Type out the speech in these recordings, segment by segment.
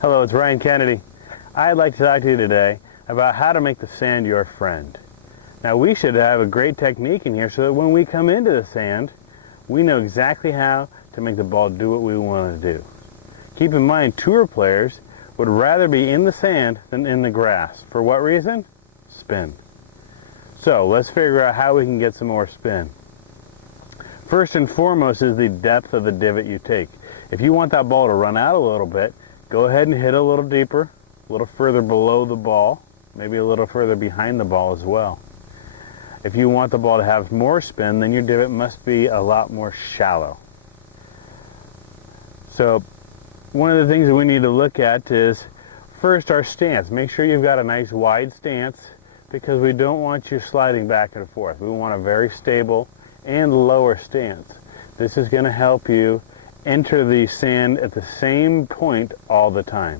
Hello, it's Ryan Kennedy. I'd like to talk to you today about how to make the sand your friend. Now, we should have a great technique in here so that when we come into the sand, we know exactly how to make the ball do what we want to do. Keep in mind, tour players would rather be in the sand than in the grass. For what reason? Spin. So, let's figure out how we can get some more spin. First and foremost is the depth of the divot you take. If you want that ball to run out a little bit, go ahead and hit a little deeper, a little further below the ball, maybe a little further behind the ball as well. If you want the ball to have more spin, then your divot must be a lot more shallow. So one of the things that we need to look at is first our stance. Make sure you've got a nice wide stance because we don't want you sliding back and forth. We want a very stable and lower stance. This is going to help you enter the sand at the same point all the time.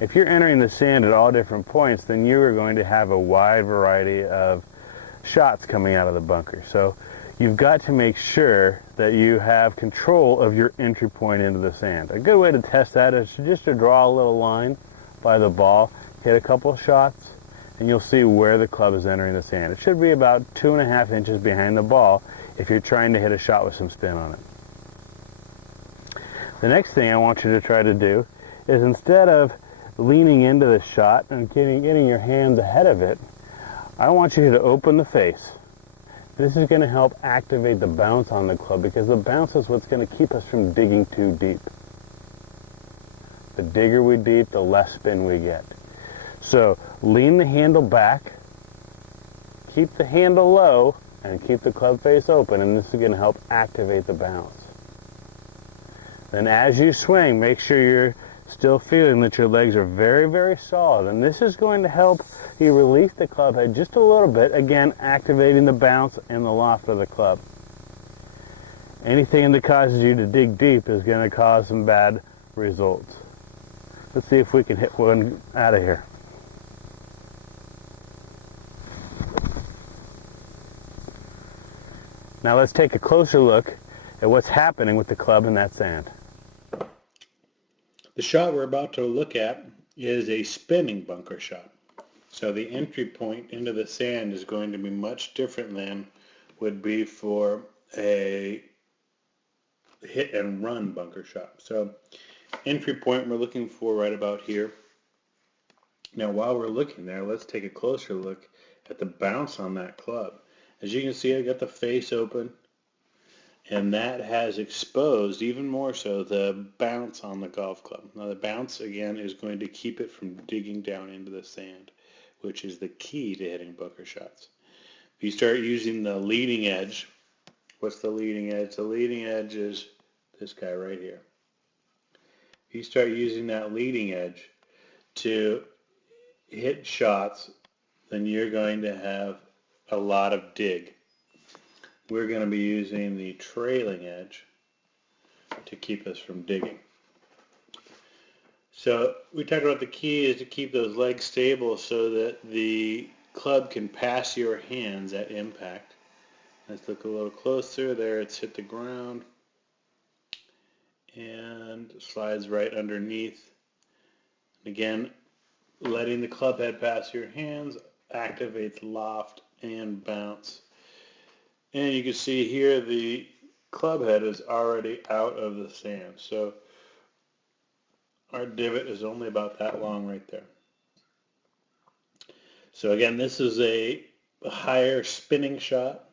If you're entering the sand at all different points, then you are going to have a wide variety of shots coming out of the bunker. So you've got to make sure that you have control of your entry point into the sand. A good way to test that is just to draw a little line by the ball, hit a couple shots, and you'll see where the club is entering the sand. It should be about 2.5 inches behind the ball if you're trying to hit a shot with some spin on it. The next thing I want you to try to do is instead of leaning into the shot and getting your hands ahead of it, I want you to open the face. This is going to help activate the bounce on the club because the bounce is what's going to keep us from digging too deep. The digger we deep, the less spin we get. So lean the handle back, keep the handle low, and keep the club face open, and this is going to help activate the bounce. Then as you swing, make sure you're still feeling that your legs are very, very solid, and this is going to help you release the club head just a little bit, again activating the bounce and the loft of the club. Anything that causes you to dig deep is going to cause some bad results. Let's see if we can hit one out of here. Now let's take a closer look at what's happening with the club in that sand. The shot we're about to look at is a spinning bunker shot. So the entry point into the sand is going to be much different than would be for a hit and run bunker shot. So entry point we're looking for right about here. Now while we're looking there, let's take a closer look at the bounce on that club. As you can see, I got the face open, and that has exposed even more so the bounce on the golf club. Now the bounce again is going to keep it from digging down into the sand, which is the key to hitting bunker shots. If you start using the leading edge, what's the leading edge? The leading edge is this guy right here. If you start using that leading edge to hit shots, then you're going to have a lot of dig. We're going to be using the trailing edge to keep us from digging. So we talked about the key is to keep those legs stable so that the club can pass your hands at impact. Let's look a little closer. There it's hit the ground and slides right underneath. Again, letting the club head pass your hands activates loft and bounce. And you can see here the club head is already out of the sand. So our divot is only about that long right there. So again, this is a higher spinning shot.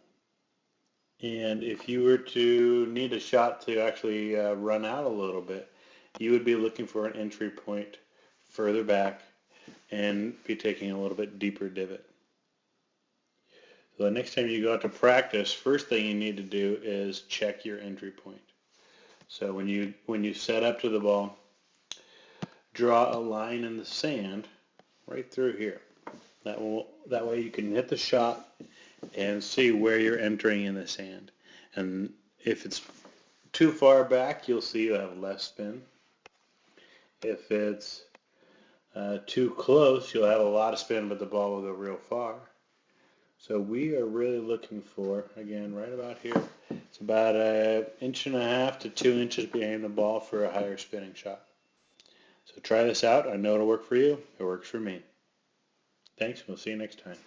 And if you were to need a shot to actually run out a little bit, you would be looking for an entry point further back and be taking a little bit deeper divot. So the next time you go out to practice, first thing you need to do is check your entry point. So when you set up to the ball, draw a line in the sand right through here. That way you can hit the shot and see where you're entering in the sand. And if it's too far back, you'll see you have less spin. If it's too close, you'll have a lot of spin, but the ball will go real far. So we are really looking for, again, right about here. It's about 1.5 to 2 inches behind the ball for a higher spinning shot. So try this out. I know it'll work for you. It works for me. Thanks. We'll see you next time.